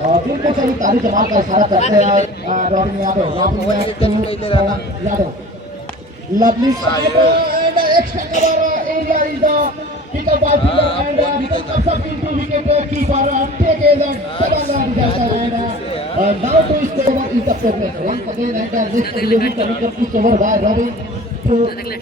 बिल्कुल सही तारीफ जमाल का इशारा करते हैं robin Yadav lovely shot and extra cover area is the pick up by fielder and return comes up into wicket keeper take a double disaster and now to his over is the progress once again and next delivery coming up this over by Robin to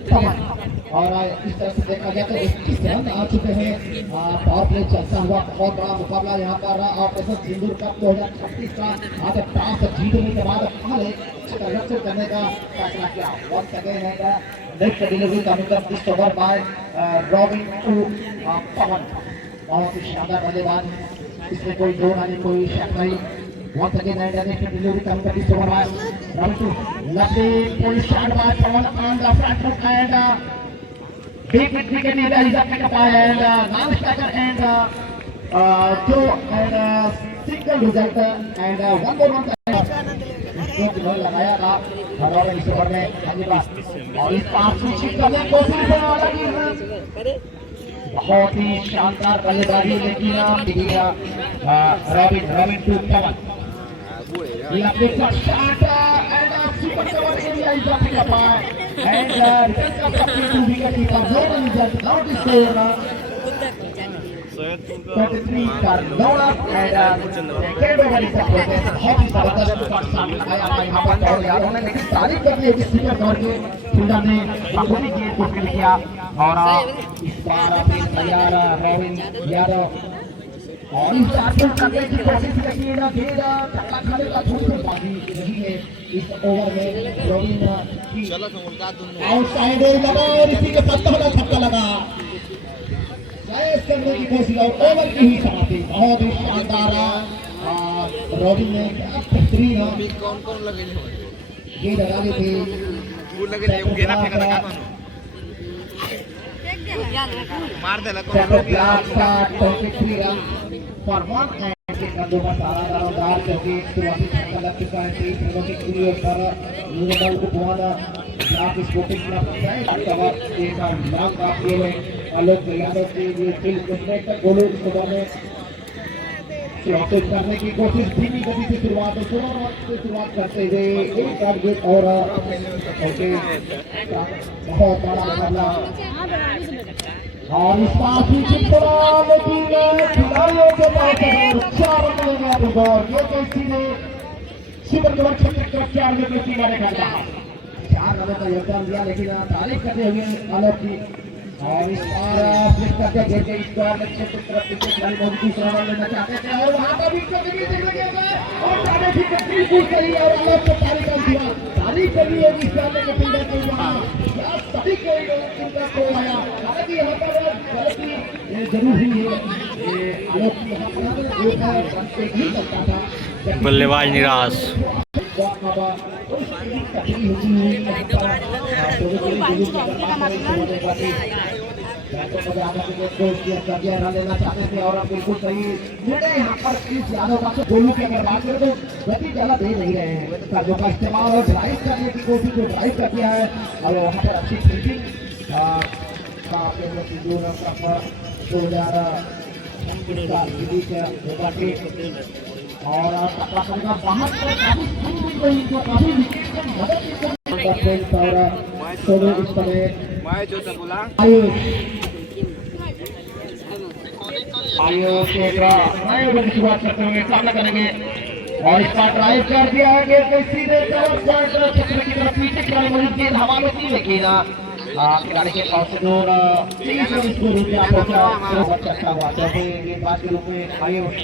Pawan और इस तरह से देखा जाए तो 21 run आ चुके हैं power play चलता हुआ बहुत बड़ा मुकाबला यहाँ पर ऑपरेशन सिंदूर कप 2036 का आज टॉस जीतने के बाद पहले संरक्षण करने का फैसला किया वंस अगेन है next delivery coming up this over by Robin to Pawan बहुत ही शानदार बल्लेबाज इसमें कोई दो नहीं कोई शक नहीं once again and next delivery comes up this over by Robin to lovely pull shot by Pawan on the front foot and big wicket leader is up pick up and non-striker and two and single result and one more run लगाया था और इस over में और इस पास switch करने की कोशिश करने वाला की बहुत ही शानदार बल्लेबाजी लेकिन Robin to Pawan lovely shot and super cover area is up pick up and return comes up into wicket keeper no result now this over 33 का नौला and second over is up बहुत ही जबरदस्त शॉट सामने लगाया था यहाँ पर और यार उन्होंने लेकिन तारीफ करनी है कि स्पीकर दौड़ के फील्डर ने बखूबी गेंद को फील्ड किया और इस बार अपनी तैयार रॉबिन यादव और इस चार्जिंग करने की कोशिश की ना गेंद टक्का खाने का थोड़ी बाकी नहीं है इस ओवर में रॉबिन की आउटसाइड लगा और इसी के साथ पहला छक्का लगा चेस करने की कोशिश और ओवर की ही समाप्ति बहुत ही शानदार रॉबिन ने बेहतरीन कौन लगे गेंद लगा दी थी वो लगे गेंद फेंका लगा मार दे लगा 23 रन for one and के कंधों सारा दारोदार क्योंकि शुरुआती छक्का लग चुका है 23 रनों की पूरी ओवर न्यूनतम को पहुंचा ब्लॉक स्पोर्टिंग क्लब है कवर एक लॉन्ग ड्रॉप किए हुए आलोक यादव के लिए फील्ड कोस्टे तक गोलों की सुबह में शुरुआत करने की कोशिश धीमी गति से शुरुआत करते हुए एक टारगेट और बहुत बड़ा मुकाबला और इस पास भी चिंतरा लेकिन खिलाड़ियों के पास 4 रन लेगा और ये कैसी ने सुपर कवर क्षेत्र का 4 रन की मारे करता 4 रनों का योगदान दिया लेकिन तारीफ करते हुए आलोक की और इस बार फ्लिप करके घेर के स्क्वायर में क्षेत्र तरफ से खिलाड़ी बहुत दूसरा रन लेना चाहते थे और वहां पर भी देखने गया और जाने की बिल्कुल सही और आलोक को तारीफ कर दी होगी इस बार के फील्डर के वहां सभी कोई चिंता को आया हालांकि यहाँ पर गलती जरूर हुई है आलोक की यहाँ पर एक ही करता था बल्लेबाज निराश लेना चाहते थे और बिल्कुल सही यहाँ पर यादव का गोलू की अगर बात करें तो गति ज्यादा दे नहीं रहे हैं जो का इस्तेमाल और ड्राइव करने की कोशिश जो ड्राइव कर दिया है और वहाँ पर अच्छी थिंकिंग और बाहर इस समय आयुष नए बल्ले की शुरुआत करते हुए सामना करेंगे और इसका ड्राइव कर दिया है सीधे क्षेत्र की तरफ पीछे खिलाड़ी मौजूद गेंद हवा में थी लेकिन खिलाड़ी के पास दूर 30 रन स्कोर रूप में पहुंचा बहुत अच्छा हुआ क्योंकि गेंदबाज के रूप में आयुष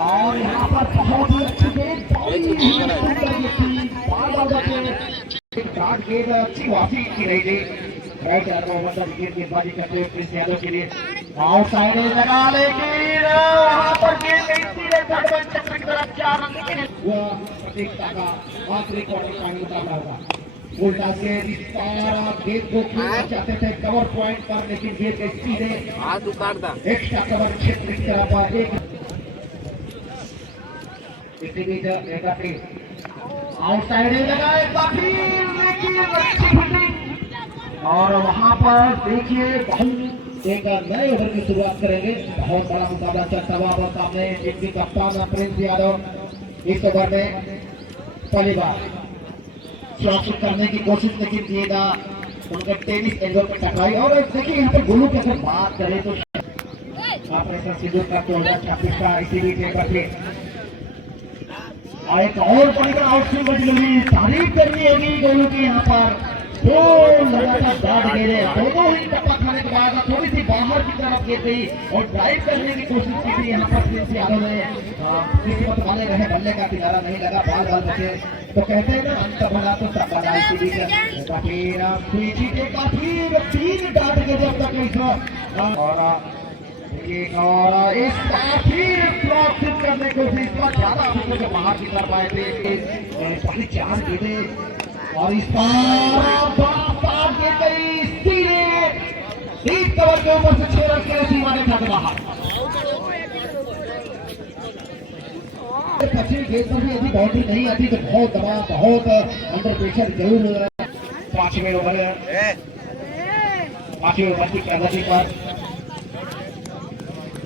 और यहाँ पर बहुत ही अच्छी गेंद अच्छी वापसी की रही थी राइट मतलब गेंदबाजी करते हुए प्रिंस यादव के लिए आउटसाइड लगा लेकिन वहां पर आखिरी क्वार्टर फाइनल मुकाबला होगा उल्टा से गेंद को खेलना चाहते थे कवर पॉइंट पर लेकिन गेंद सीधे एक्स्ट्रा कवर क्षेत्र की तरफ एक इसी बीच एक आउटसाइड लगाए काफी अच्छी फील्डिंग और वहां पर देखिए एक नए ओवर की शुरुआत करेंगे। बहुत बड़ा मुकाबला चलता हुआ और सामने टीम की कप्तान प्रिंस यादव इस ओवर में पहली बार सुरक्षित करने की कोशिश लेकिन किएगा उनका टेनिस एंगल पर टकराई। और देखिए यहाँ पर गोलू की अगर बात करें तो ऑपरेशन सिंदूर का 2026 का इसी बीच एक और बड़ी आउटस्विंग बदली तारीफ करनी होगी गोलू की। यहाँ पर दो लगातार गार्ड घेरे दोनों ही टप्पा खाने के बाद थोड़ी सी बाहर की तरफ गिर गई और ड्राइव करने की कोशिश की थी। यहाँ पर प्रिंस यादव ने किस्मत वाले रहे, बल्ले का किनारा नहीं लगा, बाल बाल बचे। तो कहते हैं ना अंत भला तो सब भला। इसी बीच काफी 3 डाट के जब तक और इस काफी फ्लॉप करने को इस पर ज्यादा जो बाहर की तरफ आए थे पहले 4 गेंदे और इस बार गिर गई सीधे डीप कवर के ऊपर से 6 रन के सीमा ने छाट बाहर। पश्चिमी गेंद पर भी यदि बाउंड्री नहीं आती तो बहुत दबाव बहुत अंडर प्रेशर जरूर हो रहा है। 5वें ओवर की प्रगति पर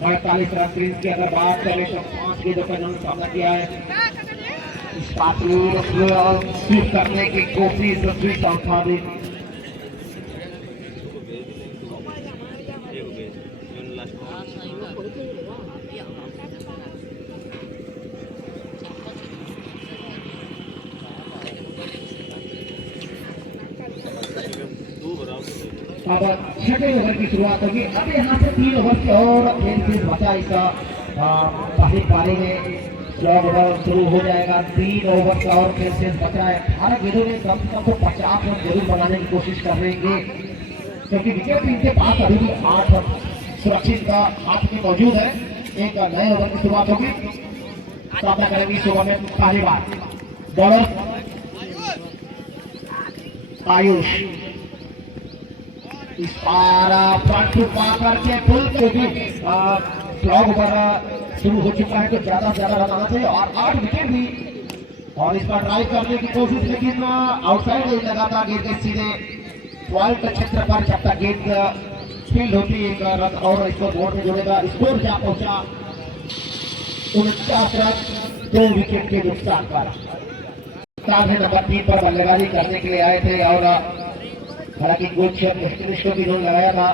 48 रन प्रिंस की अगर बात करें तो 5 गेंदों का इन्होंने सामना किया है। स्वीप करने की कोशिश अब 6वें ओवर की शुरुआत होगी। अब यहाँ से 3 ओवर की और खेल बचा इसका पहली पारी में स्लॉग ओवर शुरू हो जाएगा। 3 ओवर का और खेल शेष बचा है। 18 गेंदों में कम से कम तो 50 रन जरूर बनाने की कोशिश कर रहे हैं क्योंकि विकेट इनके पास अभी भी 8 सुरक्षित का हाथ में मौजूद है। एक नए ओवर की शुरुआत होगी। सामना करेंगे इस ओवर में पहली बार बॉलर आयुष। इस बार फ्रंट टू पा करके फुल स्लॉग ओवर शुरू हो चुका है तो ज्यादा से ज्यादा रन आना चाहिए और 8 विकेट भी। और इस पर ड्राइव करने की कोशिश लेकिन आउटसाइड लगातार गेंद के सीधे पॉइंट क्षेत्र पर जब तक गेंद फील्ड होती है एक रन और स्कोर बोर्ड में जोड़ेगा। स्कोर क्या पहुंचा 49 रन 2 विकेट के नुकसान पर। नंबर 3 पर बल्लेबाजी करने के लिए आए थे और हालांकि कुछ मुश्किलों की जोन लगाया था।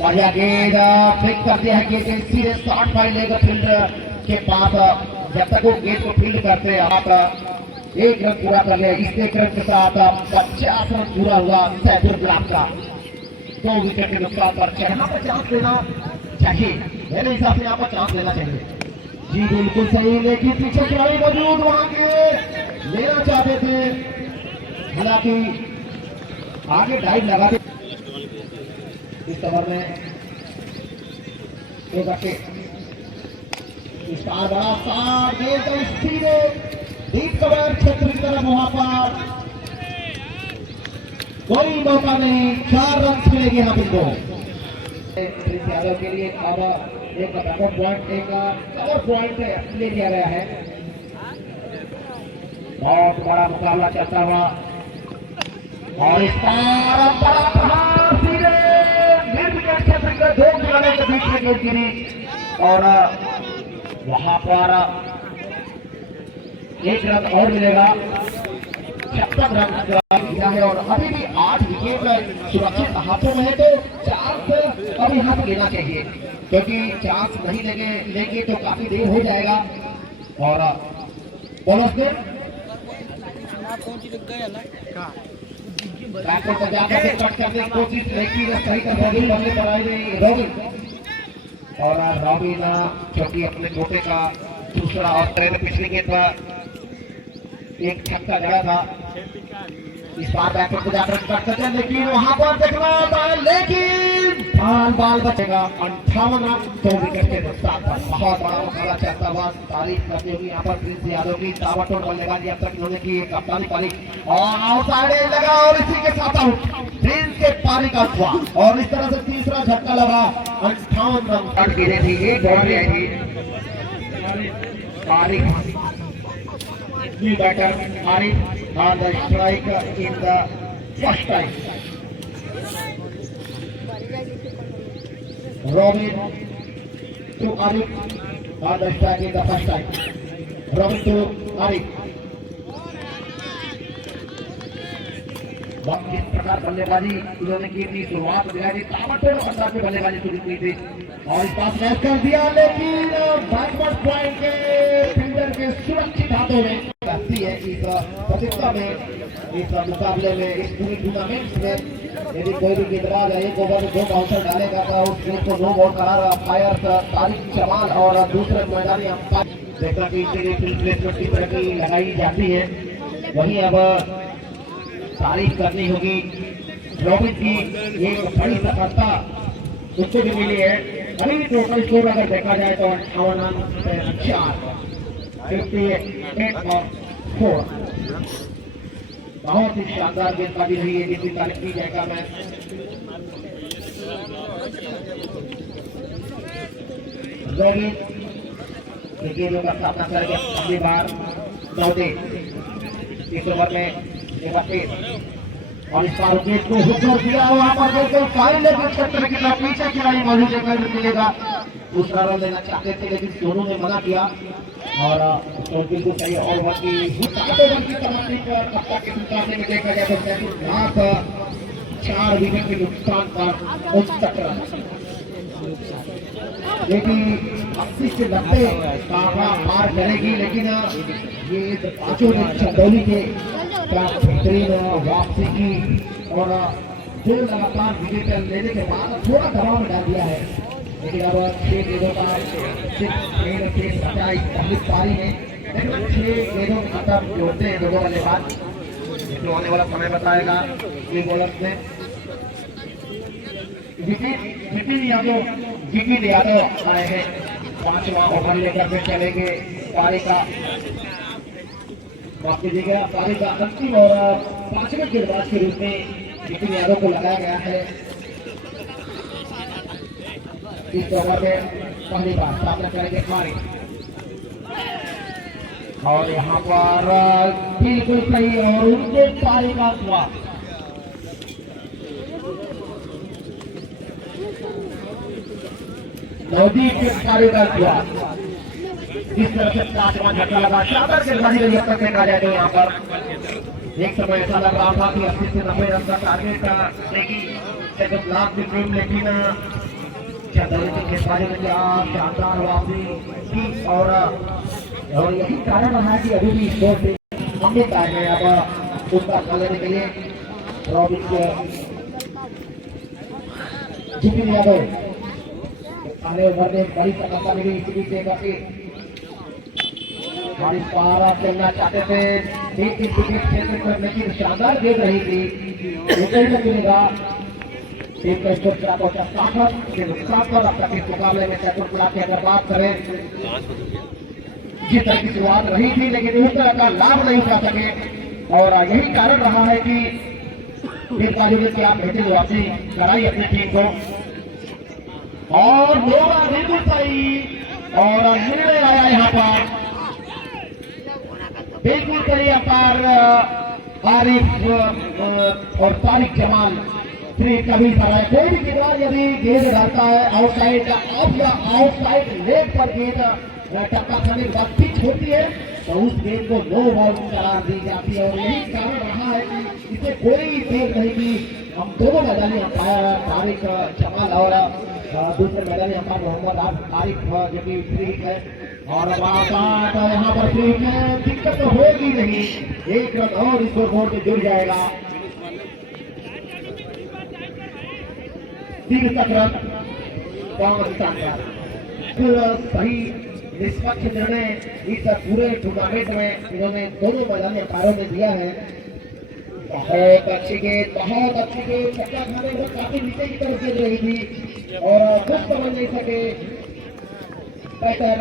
बढ़िया गेंद फेंक कर दिया है गेंद सीधे शॉट फाइल लेगा फील्ड के पास। जब तक वो गेंद को फील्ड करते हैं आप 1 रन पूरा कर लिया। इस 1 रन के साथ 50 रन पूरा हुआ सैदुल गुलाब का। 2 विकेट के नुकसान पर यहाँ पर चांस लेना चाहिए, मेरे हिसाब से यहाँ पर चांस लेना चाहिए। जी बिल्कुल सही, लेकिन पीछे खिलाड़ी मौजूद वहां के लेना चाहते थे, हालांकि आगे डाइव लगा दे। इस ओवर में एक रखे इस बार बड़ा सार गेंद सीधे डीप कवर क्षेत्र की तरफ। वहां पर कोई मौका नहीं, 4 रन मिलेगी यहाँ को प्रिंस यादव के लिए। अब एक बैकअप पॉइंट एक कवर पॉइंट ले लिया गया है। बहुत बड़ा मुकाबला चलता हुआ और इस बार बड़ा प्रहार सीधे मिड विकेट क्षेत्र के 2 खिलाड़ियों के बीच में गेंद गिरी और वहां पर 1 रन और मिलेगा। 76 रन दिया है और अभी भी 8 विकेट सुरक्षित हाथों में है तो चांस अभी हाथ लेना चाहिए क्योंकि चांस नहीं लेंगे तो काफी देर हो जाएगा। और बॉलर्स ने बैटर को जाकर कट करने की कोशिश लेकिन सही का रॉबिन बल्ले पर आई नहीं। रॉबिन और रॉबिन क्योंकि अपने गोटे का दूसरा और ट्रेन पिछली गेंद पर एक छक्का जड़ा था। इस बार बैटर को जाकर कट करते हैं लेकिन वहां पर देखना है लेकिन बाल बचेगा। 58 रन 2 विकेट के नुकसान पर। बहुत बड़ा मुकाबला चलता हुआ तारीफ करनी होगी यहाँ पर प्रिंस यादव की। ताबड़तोड़ बल्लेबाजी अब तक इन्होंने की कप्तानी पारी और आउटसाइड लगा और इसी के साथ आउट प्रिंस के पारी का हुआ और इस तरह से तीसरा झटका लगा। 58 रन गिरे थी, एक बाउंड्री आई थी Arif, new batter Arif on the strike in the first time. Robin to Arif on the strike in the first time. Robin to Arif. किस प्रकार बल्लेबाजी इन्होंने की थी, शुरुआत दिलाई ताबड़तोड़ अंदाज में बल्लेबाजी शुरू की थी और इस पास मैच कर दिया, लेकिन बैकवर्ड पॉइंट के फील्डर के सुरक्षित हाथों में रहती है। इस प्रतियोगिता में, इस मुकाबले में, इस पूरी टूर्नामेंट में यदि कोई भी गेंदबाज एक ओवर में 2 बाउंसर डालेगा तो उस गेंद को नो बॉल करार अंपायर तारिक जमाल और दूसरे मैदानी अंपायर देखकर की प्लेसमेंट की तरह की लगाई जाती है। वहीं अब तारीफ करनी होगी रॉबिन की, एक बड़ी सफलता उसको भी मिली है। अभी भी टोटल स्कोर अगर देखा जाए तो 58-4 बहुत ही शानदार गेंदबाजी रही है जिसकी तारीफ की जाएगा। मैं रॉबिन गेंदों का सामना करेंगे अगली बार चौथे इस ओवर में और इस बार गेंद को हुक कर दिया, वहां पर देखकर फाइल क्षेत्र की तरफ पीछे खिलाड़ी मौजूद देखने मिलेगा। दूसरा रन लेना चाहते थे लेकिन दोनों ने मना किया और तो बिल्कुल सही ओवर की समाप्ति पर अब तक के मुकाबले में देखा जाए तो 4 विकेट के नुकसान पर 69 रन, लेकिन 80 से 90 पार करेगी। लेकिन ये पांचों ने चंदौली के बेहतरीन वापसी की और 2 लगातार विकेट लेने के बाद थोड़ा दबाव में डाल दिया है। लेकिन अब 6 गेंदों का पहली पारी में, लेकिन 6 गेंदों में खत्म जोड़ते हैं दोनों बल्लेबाज। तो आने वाला समय बताएगा ये बॉलर्स में। विपिन यादव आए हैं 5वां ओवर लेकर के चलेंगे पारी का, माफ कीजिएगा पारी का अंतिम और 5वें गेंदबाज के रूप में विपिन यादव को लगाया गया है। इस ओवर में पहली बार सामना करेंगे पारी और यहाँ पर बिल्कुल सही और उनके पारी का हुआ। नवदीप के पारी का हुआ जिस तरह से 5वां झटका लगा, शानदार गेंदबाजी रही अब तक देखा जाए तो यहाँ पर एक समय ऐसा लग रहा था कि 80 से 90 रन का टारगेट लेगी की टीम, लेकिन चंदौली की गेंदबाजी में क्या शानदार वापसी की और यही कारण रहा है कि अभी भी स्कोर से अमित आए हैं। अब उसका फल लेने के लिए रॉबिन को विपिन यादव अगले ओवर में बड़ी सफलता मिली। इसी बीच हमारी पारा खेलना चाहते थे, एक विकेट क्षेत्र पर लेकिन शानदार गेंद रही थी, विकेट में मिलेगा। टीम का स्कोर 67 के नुकसान पर अब तक इस मुकाबले में चतुर्थ मिला की अगर बात करें जिस तरह की शुरुआत रही थी लेकिन उस तरह का लाभ नहीं उठा सके और यही कारण रहा है कि गेंदबाजों ने क्या बेहतरीन वापसी कराई अपनी टीम को और बिल्कुल सही और निर्णय आया यहाँ पर बिल्कुल सही अपार आरिफ और तारिक जमाल कभी कराए। कोई भी गेंदबाज यदि गेंद डालता है आउटसाइड ऑफ या आउटसाइड लेग पर गेंद टप्पा करने के बाद पिच होती है तो उस गेंद को नो बॉल करार दी जाती है और यही कारण रहा है कि इसे कोई देर नहीं की हम दोनों मैदानी अंपायर तारिक जमाल और दूसरे मैदानी अंपायर मोहम्मद आरिफ जो कि फ्री हिट है और यहाँ पर फ्री हिट में दिक्कत तो होगी नहीं, एक रन और स्कोर बोर्ड में जुड़ जाएगा। 3 रन 5 सही निष्पक्ष निर्णय इस पूरे टूर्नामेंट में इन्होंने दोनों मैदानी अंपायरों ने दिया है। बहुत अच्छी गेंद चक्का खाने में काफी नीचे की तरफ गिर रही थी और कुछ समझ नहीं सके बैटर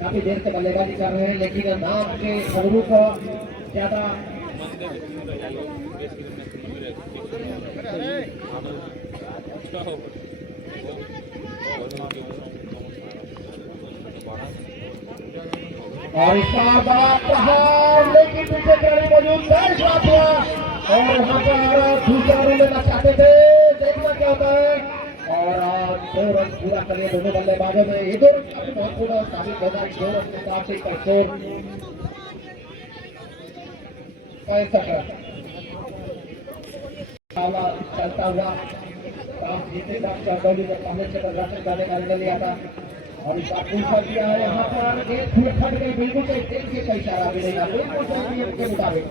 काफी देर से बल्लेबाजी कर रहे हैं लेकिन नाम के अनुरूप ज्यादा और इस बार बड़ा प्रहार लेकिन पीछे खिलाड़ी मौजूद नहीं हुआ और यहाँ पर दूसरा रन लेना चाहते थे, देखना क्या होता है। और 2 रन पूरा करिए दोनों बल्लेबाजों में, ये 2 रन काफी महत्वपूर्ण साबित होगा। 2 रन के साथ ही स्कोर 65 चलता हुआ काम जीतेगा। चंदौली में पहले से प्रदर्शन करने का निर्णय लिया था और इस बार पूछा दिया है। यहाँ पर एक फट गई, बिल्कुल का इशारा भी नहीं, बिल्कुल नियम के मुताबिक।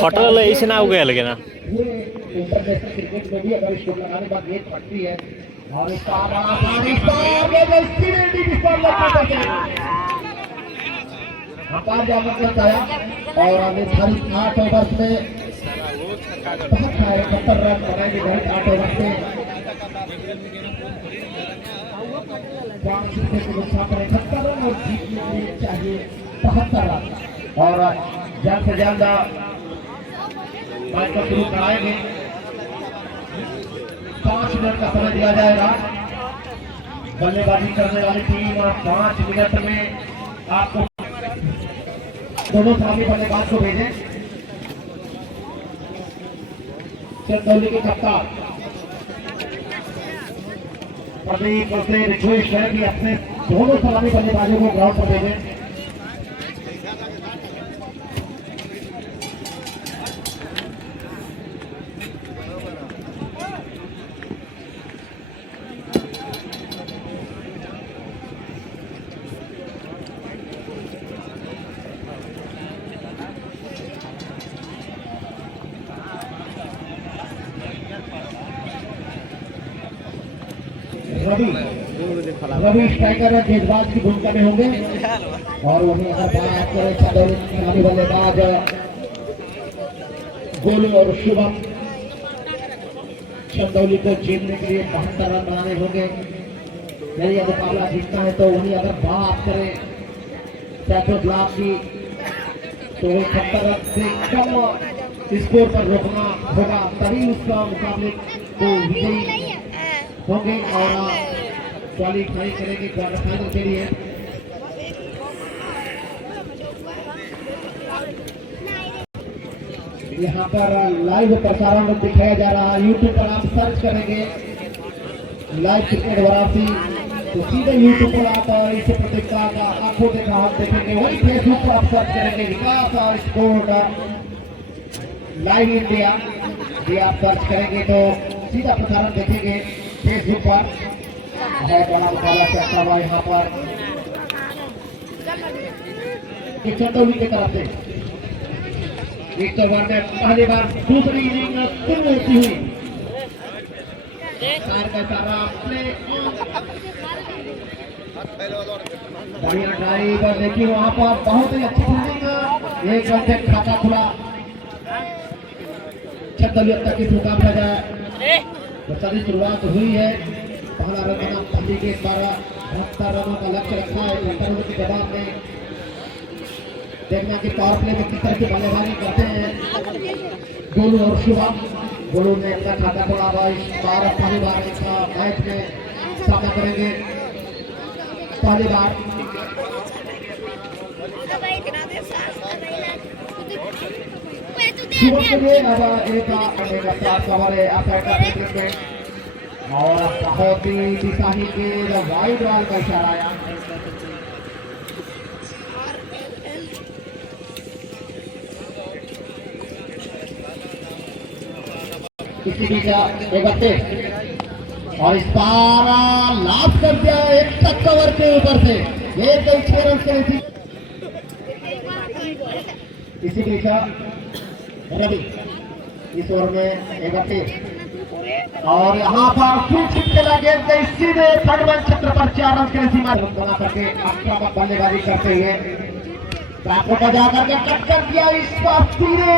फटल ऐसे ना उगे लगे ना ये इंटरनेशनल क्रिकेट में भी अगर स्कोर लगाने के बाद गेंद फटती है और इसका हकार जाना करता है और निर्धारित 8 ओवर में 71 रन बनाए निर्धारित 8 ओवर से 71 रन और जीतने चाहिए 72 रन और जल्द से जल्द मैच को शुरू कराएंगे। 5 मिनट का समय दिया जाएगा। बल्लेबाजी करने वाली टीम 5 मिनट में आपको दोनों सामने बल्लेबाज को भेजें। चंदौली के कप्तान प्रदीप से रिक्वेस्ट है कि अपने दोनों सलामी बल्लेबाजों को ग्राउंड पर भेजें। रवि स्ट्राइकर गेंदबाज की भूमिका में होंगे और वहीं अगर बात करें चंदौली के बल्लेबाज गोलू और शुभम, चंदौली को जीतने के लिए 72 रन बनाने होंगे यदि यह मुकाबला जीतना है। तो वहीं अगर बात करें सैफुल लाभ की तो 70 रन से कम स्कोर पर रोकना होगा, तभी उसका मुकाबले को विजयी होंगे और क्वालिफाई करेंगे क्वार्टर फाइनल के लिए। यहाँ पर लाइव प्रसारण दिखाया जा रहा है। यूट्यूब पर आप सर्च करेंगे लाइव क्रिकेट वाराणसी तो सीधे यूट्यूब पर आप इस प्रतियोगिता का आंखों देखा हम देखेंगे। वही फेसबुक पर आप सर्च करेंगे विकास स्पोर्ट लाइव इंडिया, ये आप सर्च करेंगे तो सीधा प्रसारण देखेंगे फेसबुक पर। है बड़ा मुकाबला चलता हुआ यहाँ पर चंदौली की तरफ से इस ओवर में पहली बार दूसरी इनिंग शुरू होती हुई बढ़िया ड्राइव, लेकिन वहाँ पर बहुत ही अच्छी फील्डिंग, एक रन से खाता खुला। चंदौली अब तक इस मुकाबला जाए तो सभी शुरुआत हुई है। पहला रन बना पहली के 72 रनों का लक्ष्य रखा है। 72 रनों के जवाब में देखना कि पावर प्ले में किस तरह की बल्लेबाजी करते हैं गोलू और शुभम। गोलू ने अपना खाता खोला, पहली बार इसका मैच में सामना करेंगे पहली बार। शुभम के लिए अब एक कवर है और बहुत ही दिशाही के वाइड बॉल का इशारा आया। इसी बीच एक बच्चे और इस बार लाभ कर दिया एक तक कवर के ऊपर से, एक 6 रन से थी। इसी बीच रवि इस ओवर में एक बच्चे और यहाँ पर फिर चला गया सीधे थर्ड मैन क्षेत्र पर 4 रन के सीमा बना करके आक्रामक बल्लेबाजी करते हुए बैट को बजा करके कट कर दिया, इस बार सीधे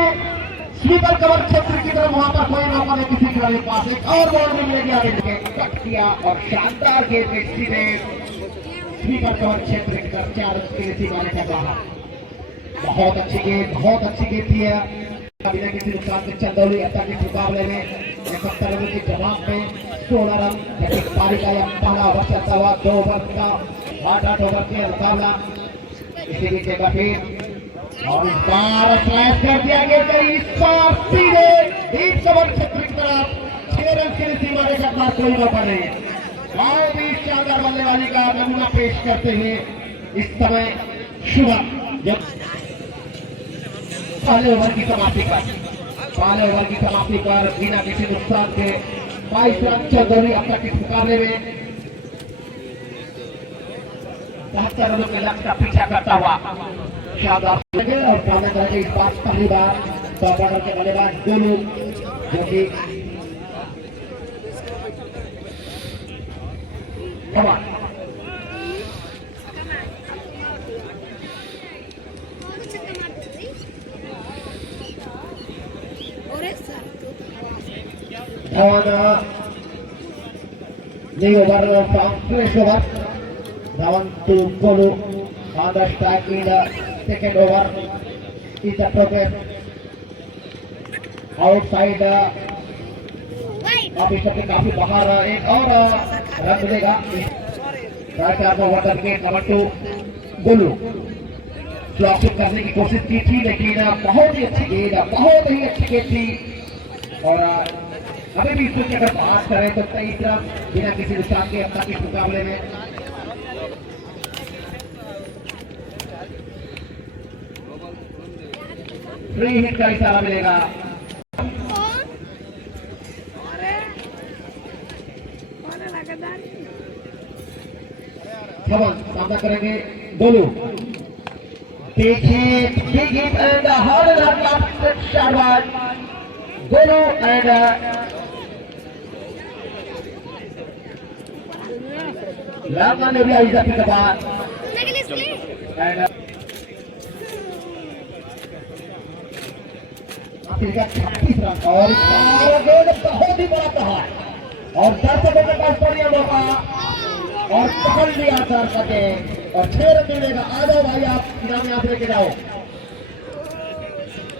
स्लीपर कवर क्षेत्र की तरफ, वहां पर कोई मौका नहीं किसी खिलाड़ी के पास, एक और बॉल में ले गया, कट किया और शानदार गेंद में सीधे स्लीपर कवर क्षेत्र की तरफ 4 रन के लिए सीमा रेखा बाहर। बहुत अच्छी गेंद थी है, बिना किसी नुकसान के चंदौली अड्डा के मुकाबले में 71 रनों के जवाब में 16 रन, जबकि पारी का यह पहला ओवर चलता हुआ 2 ओवर का 8 ओवर के मुकाबला। इसी बीच एक बार फिर और इस बार स्लैश कर दिया गया, इस बार सीधे डीप कवर क्षेत्र की तरफ 6 रन के लिए सीमा रेखा पार, कोई मौका नहीं। बहुत ही शानदार बल्लेबाजी का नमूना पेश करते हुए इस समय शुभम जब पहले ओवर की समाप्ति पर बिना किसी नुकसान के 22 रन चंदौली अब तक इस मुकाबले में 72 रनों के लक्ष्य का पीछा करता हुआ शानदार और सामने करेंगे इस बार पहली बार टॉप ऑर्डर के बल्लेबाज गोलू, जो कि Dhawan to Golu on the strike in the second over is the progress outside the officer के काफी बाहर, एक और रन मिलेगा। ओवर करके नंबर 2 गोलू ब्लॉकिंग करने की कोशिश की थी, लेकिन बहुत ही अच्छी गेंद थी और अभी भी इसको अगर बात करें तो 23 रन बिना किसी नुकसान के अब तक इस मुकाबले में। फ्री हिट का इशारा मिलेगा। सामना करेंगे गोलू, देखिए big hit and hard shot Golu and Lama ने भी इजाफे के बाद एंड 36 रन और बहुत ही बड़ा कहा और दर्शकों के पास बढ़िया मौका और पकड़ लिया सर सके और 6 रन मिलेगा। आ जाओ भाई, आप इनाम यहाँ लेके जाओ।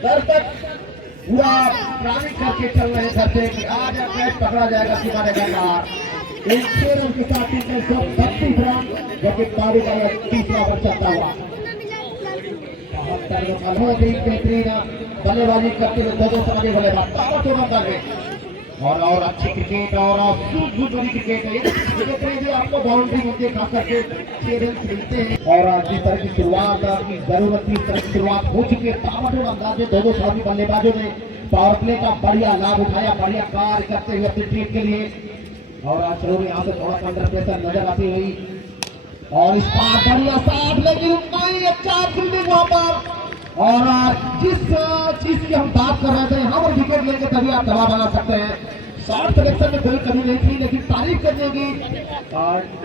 दर्शक पूरा प्लानिंग करके चल रहे हैं घर से कि आज मैच पकड़ा जाएगा सीमा रेखा बाहर। इन 6 रन के साथ 32 रन, जो कि पारी का 30वां ओवर चलता हुआ। बहुत ही बेहतरीन बल्लेबाजी करते हुए 2 समाजी बल्लेबाज ताबड़तोड़ कर गए और अच्छी क्रिकेट और बड़ी क्रिकेट है जो आपको बाउंड्री मिलती है, खास करके 6 रन मिलते हैं और जिस तरह की शुरुआत की जरूरत थी, इस तरह की शुरुआत हो चुकी है। ताबड़तोड़ अंदाज में 2 समाजी बल्लेबाजों ने पावर प्ले का बढ़िया लाभ उठाया, बढ़िया कार्य करते हुए अपनी टीम के लिए और जरूर यहाँ से थोड़ा अंडर प्रेशर नजर आती हुई और इस बार बढ़िया साथ लगी 4 फील्डिंग वहां पर और जिस चीज की हम बात कर रहे थे, हम विकेट लेंगे तभी आप दबाव बना सकते हैं। शॉर्ट सिलेक्शन में कोई कमी नहीं थी, लेकिन तारीफ करने की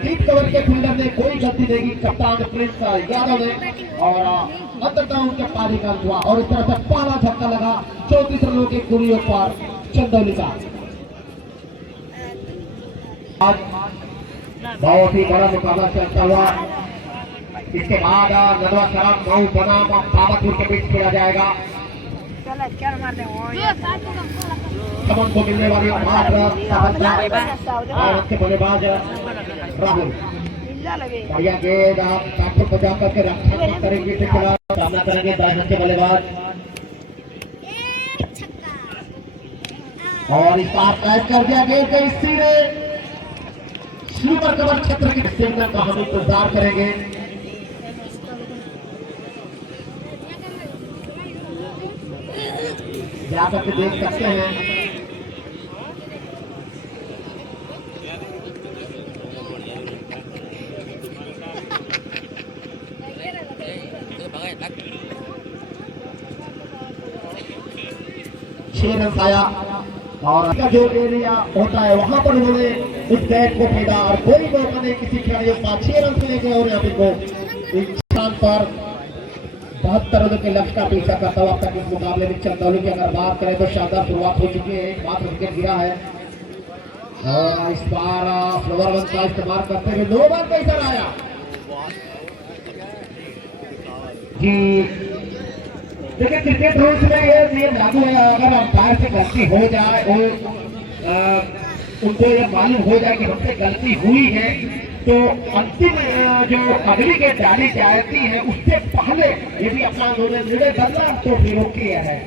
डीप कवर के फील्डर ने कोई गलती नहीं की, कप्तान प्रिंस यादव ने और अंततः उनके पारी का हुआ और इस तरह से पहला झटका लगा 34 रनों की दूरियों पर चंदौली का। आज बहुत ही बड़ा मुकाबला चलता हुआ, इसके बाद नदवा शराब मऊ बनाम बाबापुर के बीच खेला जाएगा। समन को मिलने वाली के बल्लेबाज राहुल, बढ़िया गेंद आप काटो बजा करके रक्षा करेंगे, सामना करेंगे दाहिने के बल्लेबाज और इस बार कैच कर दिया गेंद के सीधे स्लीपर कवर क्षेत्र के सिग्नल का हम इंतजार करेंगे। जाकर के देख सकते हैं छह रन आया और जो एरिया होता है वहां पर उन्होंने उस बैट को फेंका और कोई मौका नहीं किसी खिलाड़ी के पास 6 रन से लेके और यहाँ पे को इस स्थान पर 70 रनों के लक्ष्य का पीछा करता हुआ अब तक इस मुकाबले में चंदौली की अगर बात करें तो शानदार शुरुआत हो चुकी है, मात्र विकेट गिरा है और इस बार फ्लोवर वन का इस्तेमाल करते हुए 9 रन कैसा आया जी। देखिए क्रिकेट रूल्स में ये नियम लागू है, अगर अंपायर से गलती हो जाए और उनको ये मालूम हो जाए कि हमसे गलती हुई है तो अंतिम जो अगली के डाली जाती है उससे पहले यदि अपना निर्णय बदला तो फिर वो किया है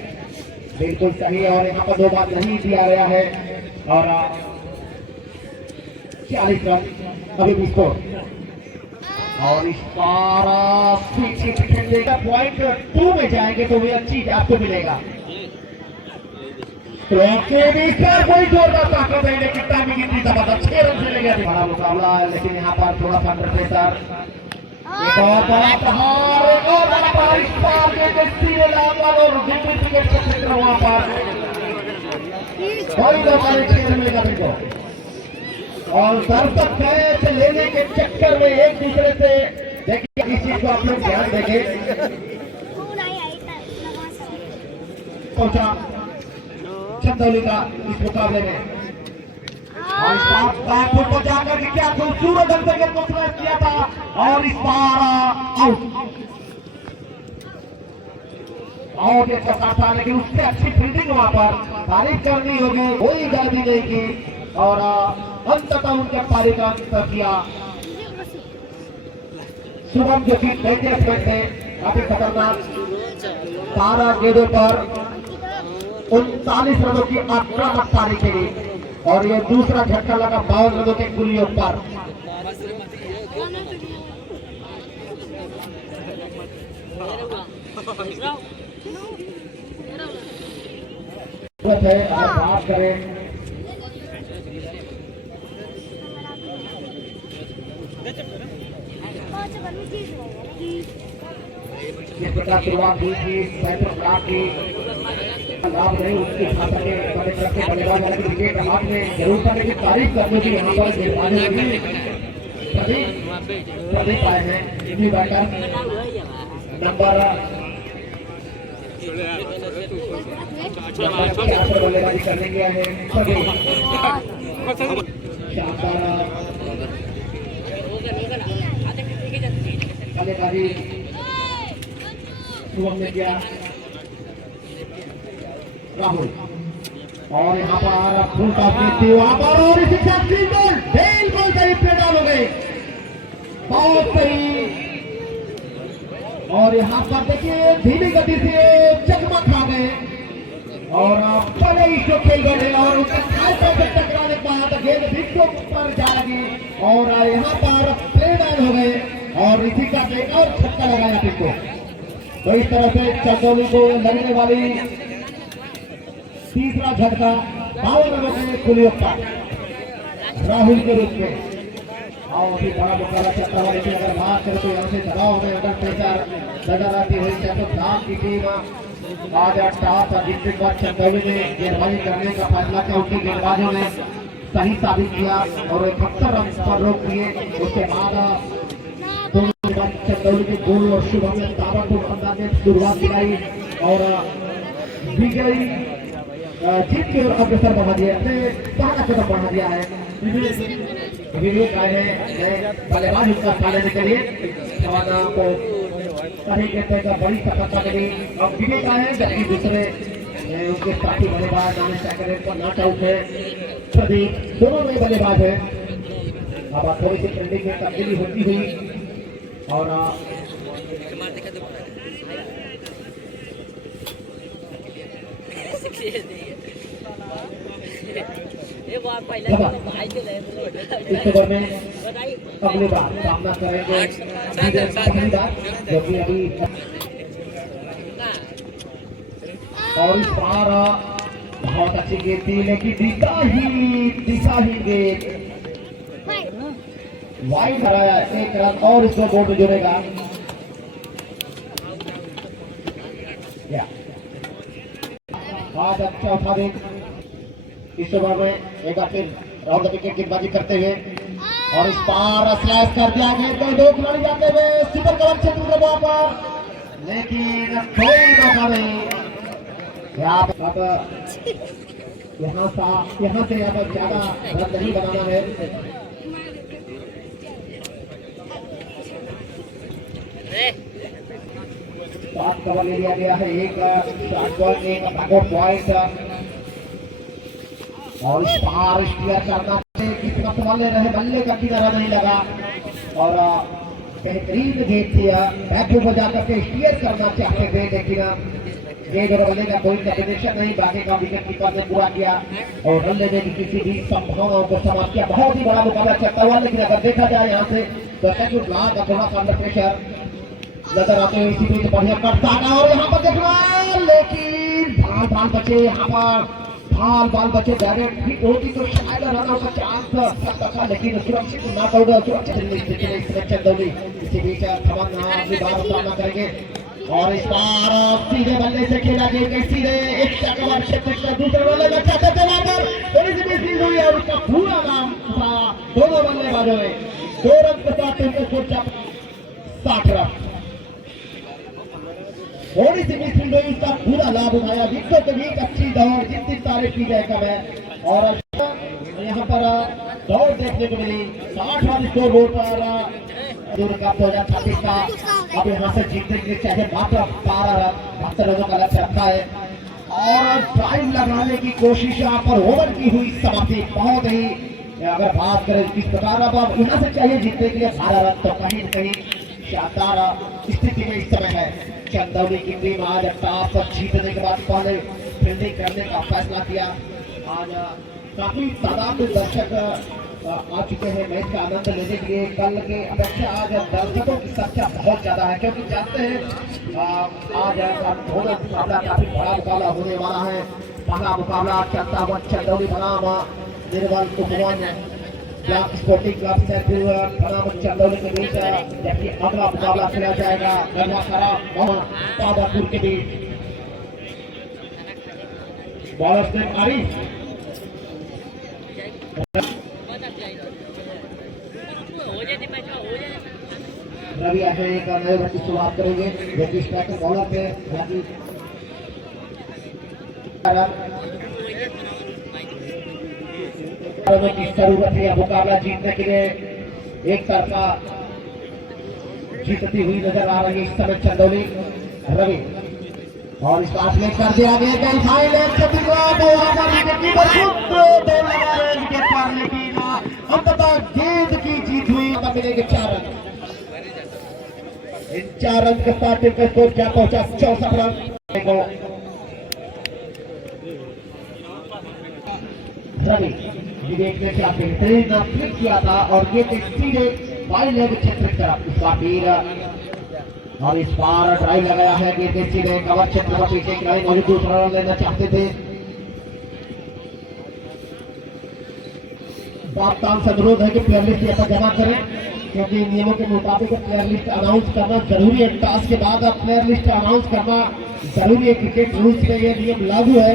बिल्कुल सही। और यहाँ पर 2 बार नहीं दिया गया है और 40 रन अभी भी स्कोर और इस बार पॉइंट 2 में जाएंगे तो भी अच्छी आपको मिलेगा। कोई जोरदार ताकत है लेकिन टाइमिंग इतनी जबरदस्त 6 रन से ले गया बड़ा मुकाबला है, लेकिन यहाँ पर थोड़ा सा अंडर प्रेशर एक और बड़ा प्रहार एक और बड़ा प्रहार इस बार के सीधे लाल और विकेट के क्षेत्र वहां पर बड़ी लोग 6 रन मिलेगा बिल्कुल। और दर्शक मैच लेने के चक्कर में एक दूसरे से देखिए इस चीज को आप लोग ध्यान देंगे पहुंचा चंदौली का इस मुकाबले में और इस बार को जाकर के क्या खूबसूरत ढंग से प्रयास किया था और इस बार आउट एक साथ था, लेकिन उससे अच्छी फील्डिंग वहां पर तारीफ करनी होगी, कोई गलती नहीं की और अंततः उनके पारी का अंत किया। शुभम जो कि बैट्समैन थे काफी खतरनाक 12 गेंदों पर 39 रनों की आक्रामक पारी खेली और ये दूसरा झटका लगा 52 रनों के गुलियों पर। बात करें इस प्रकार शुरुआत हुई थी लाभ नहीं उसकी भाषा के बड़े तरफ के बल्लेबाज वाले विकेट हाथ में जरूर था, लेकिन तारीफ करने की यहाँ पर प्रदीप आए हैं न्यू बैटर नंबर बल्लेबाजी करने गया है बल्लेबाजी शुभम ने किया राहुल और यहाँ पर फुल टॉस की वहां पर और इसी साथ बिल्कुल सही पे डाल हो गए, बहुत सही। और यहाँ पर देखिए धीमी गति से चकमा खा गए और पहले ही शो खेल गए और उसके टकराने के बाद गेंद विकेटों पर जा लगी और यहाँ पर प्ले डाउन हो गए और इसी का एक और छक्का लगाया पिच को। तो इस तरह से चंदौली को लगने वाली तीसरा झटका 52 रनों के कुलियों पर राहुल के रूप में और भी बड़ा मुकाबला चलता हुआ। लेकिन अगर बात करें तो यहाँ से दबाव में अगर प्रेशर नजर आती हुई तो धाम की टीम आज टॉस जीतने के बाद चंदौली ने गेंदबाजी करने का फैसला किया, उनके गेंदबाजों ने सही साबित किया और 71 रन पर रोक दिए। उसके बाद चंदौली के गोल और शुभम ने ताबड़तोड़ अंदाज में शुरुआत दिलाई और विजयी जीत की ओर अग्रसर बढ़ा दिया, पहला कदम बढ़ा दिया है। विवेक आए हैं बल्लेबाज उसका स्थान लेने के लिए सवाना को सही कहते हैं बड़ी सफलता मिली। अब विवेक आए हैं जबकि दूसरे उनके साथी बल्लेबाज नॉट आउट है प्रदीप, दोनों नए बल्लेबाज है। अब थोड़ी सी फील्डिंग में तब्दीली होती हुई और इस ओवर में अगली बार सामना करेंगे जो कि अभी और इस बार बहुत अच्छी गेंद थी लेकिन दिशा ही गेंद वाइड हराया, 1 रन और इसको बोर्ड में जुड़ेगा। आज अच्छा उठा दे इस ओवर में एक बार फिर राउंड द विकेट गेंदबाजी करते हुए और इस बार स्लैश कर दिया गया तो 2 खिलाड़ी जाते हुए सुपर कवर क्षेत्र के वहां पर लेकिन कोई मौका नहीं। यहाँ से अब ज्यादा रन नहीं बनाना है। सात कवर ले लिया गया है, एक शॉट बॉल, एक बैकआउट पॉइंट और स्टार स्टीयर करना कितना बॉल ले रहे, बल्ले का किनारा नहीं लगा और बेहतरीन गेंद थी। बैट को जाकर के स्टीयर करना चाहते थे लेकिन गेंद और बल्ले का कोई कॉम्बिनेशन नहीं, बाकी का विकेट कीपर ने पूरा किया और रन लेने की किसी भी संभावनाओं को समाप्त किया। बहुत ही बड़ा मुकाबला चलता हुआ, लेकिन अगर देखा जाए यहाँ से तो थोड़ा सा अंडर प्रेशर नजर आते हुए इसी बीच बढ़िया करता है और यहाँ पर देखना, लेकिन बाल बचे, यहाँ पर बाल बचे डायरेक्ट हिट होती तो शायद रन आउट का चांस सकता था, लेकिन सुरक्षित नॉट आउट, सुरक्षित चंदौली इसी बीच थमन अगली बार सामना करेंगे और इस बार सीधे बल्ले से खेला गया, सीधे एक चक्कर क्षेत्र का दूसरे बल्ले में चाहते थे वहां पर थोड़ी सी मिस हुई और उसका पूरा नाम था। दोनों बल्लेबाजों ने 2 रन के साथ 60 रन, थोड़ी सी मिस हुई, उसका पूरा लाभ उठाया। विकेट के बीच अच्छी दौड़, जितनी तारीफ की जाए कम है और यहाँ पर दौड़ देखने को मिली। 60 रन स्कोर बोर्ड पर दूर का 2026 का अब यहाँ से जीतने के लिए चाहे मात्र 12 रन 72 रनों का लक्ष्य रखा है और ड्राइव लगाने की कोशिश यहाँ पर ओवर की हुई समाप्ति बहुत ही, अगर बात करें किस प्रकार अब यहाँ से चाहिए जीतने के लिए 12 रन, तो कहीं न कहीं शानदार स्थिति में इस समय है। चंदौली की टीम आज टॉस जीतने के बाद पहले फील्डिंग करने का फैसला किया। आज काफी तादाद में दर्शक आ चुके हैं मैच का आनंद लेने के लिए। कल के अपेक्षा आज दर्शकों की संख्या बहुत ज्यादा है, क्योंकि जानते हैं आज दोनों मुकाबला काफी बड़ा मुकाबला होने वाला है। पहला मुकाबला चलता हुआ चंदौली बनाम निर्मल उपवन स्पोर्टिंग क्लब से बनाम चंदौली के बीच, जबकि अगला मुकाबला खेला जाएगा गंगाखरा तादापुर के बीच। बॉलर्स ने आरिफ रवि ऐसे एक नए ओवर की शुरुआत करेंगे, जो कि स्ट्राइकर बॉलर पे की जरूरत है। मुकाबला जीतने के लिए एक तरफा जीतती हुई नजर आ रही है इस समय चंदौली। रवि और इस पास में कर दिया गया, लेकिन अंततः गेंद की जीत हुई। मिलेंगे 4 रन, इन 4 रन के साथ इनका स्कोर क्या पहुंचा 64 रन। रवि देखने से बेहतरीन फ्लिक किया था और ये सीधे वाइड लेग क्षेत्र की तरफ इस बार भी और इस बार ड्राइव लगाया है कि सीधे कवर क्षेत्र पर पीछे की लाइन मौजूद दूसरा रन लेना चाहते थे। बापतान से अनुरोध है कि प्लेयर लिस्ट यहाँ जमा करें, क्योंकि नियमों के मुताबिक प्लेयर लिस्ट अनाउंस करना जरूरी है। टॉस के बाद अब प्लेयर लिस्ट अनाउंस करना जरूरी है, क्रिकेट रूल्स में ये नियम लागू है।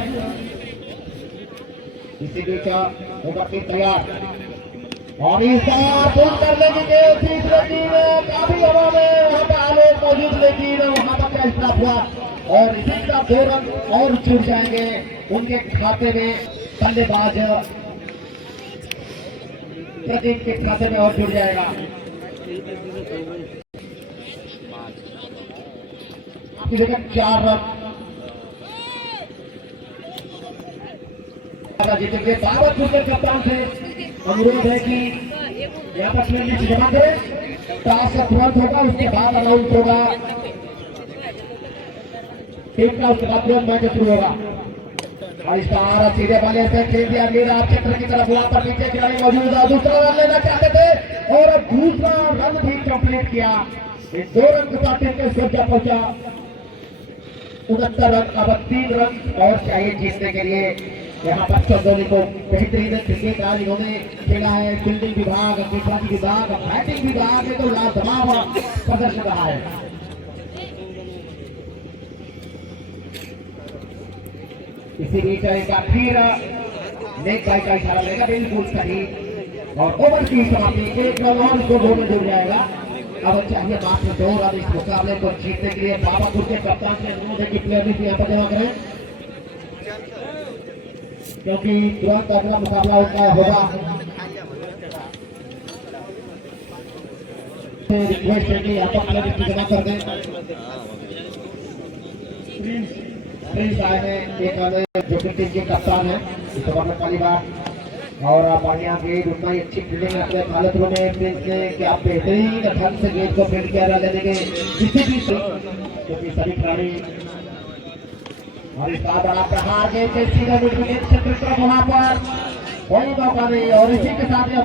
इसी बीच होगा फिर तैयार और इस बार पुल करने की काफी हवा में वहां पर आलोक मौजूद, लेकिन वहां पर क्या स्टॉप हुआ और इसी का 2 रन और छूट जाएंगे उनके खाते में। बल्लेबाज प्रदीप के खाते में और जुड़ जाएगा। आपकी जगह 4 रन जीतेंगे। बाबर क्रिकेट कप्तान से अनुरोध है कि यहाँ पर प्लेयर लिस्ट जमा करें। टॉस तुरंत होगा, उसके बाद अनाउंस होगा टीम का, उसके बाद तुरंत मैच शुरू होगा। और इस बार सीधे बल्ले से खेल दिया मेरा क्षेत्र की तरफ, वहां पर नीचे खिलाड़ी मौजूद है, दूसरा रन लेना चाहते थे और दूसरा रन भी कंप्लीट किया। इस 2 रन के साथ इनका स्कोर क्या पहुंचा 69 रन। अब 3 रन और चाहिए जीतने के लिए। यहाँ पर चंदौली को बेहतरीन क्रिकेट आज इन्होंने खेला है। फील्डिंग विभाग, गेंदबाजी विभाग, बैटिंग विभाग में तो लाजवाब प्रदर्शन रहा है। इसी बीच एक फिर नेक बाई का इशारा लेगा, बिल्कुल सही और ओवर की समाप्ति। 1 रन और इसको 2 में जुड़ जाएगा। अब चाहिए मात्र 2 रन इस मुकाबले को जीतने के लिए। बाबापुर के कप्तान से अनुरोध है कि प्लेयर लिस्ट यहाँ पर जमा करें, क्योंकि तुरंत अगला मुकाबला उनका होगा। रिक्वेस्ट है कि यहाँ पर प्लेयर लिस्ट जमा कर दें। प्रिंस आए हैं एक जो कि टीम के कप्तान है इस ओवर में पहली बार, और बढ़िया गेंद, उतना ही अच्छी फील्डिंग अपने हालतों में प्रिंस ने क्या बेहतरीन ढंग से गेंद को फील्ड किया लेने के किसी भी, क्योंकि सभी खिलाड़ी और इस बार बड़ा प्रहार गेंद के सीधे मिड विकेट क्षेत्र पर वहां पर कोई मौका नहीं, और इसी के साथ यह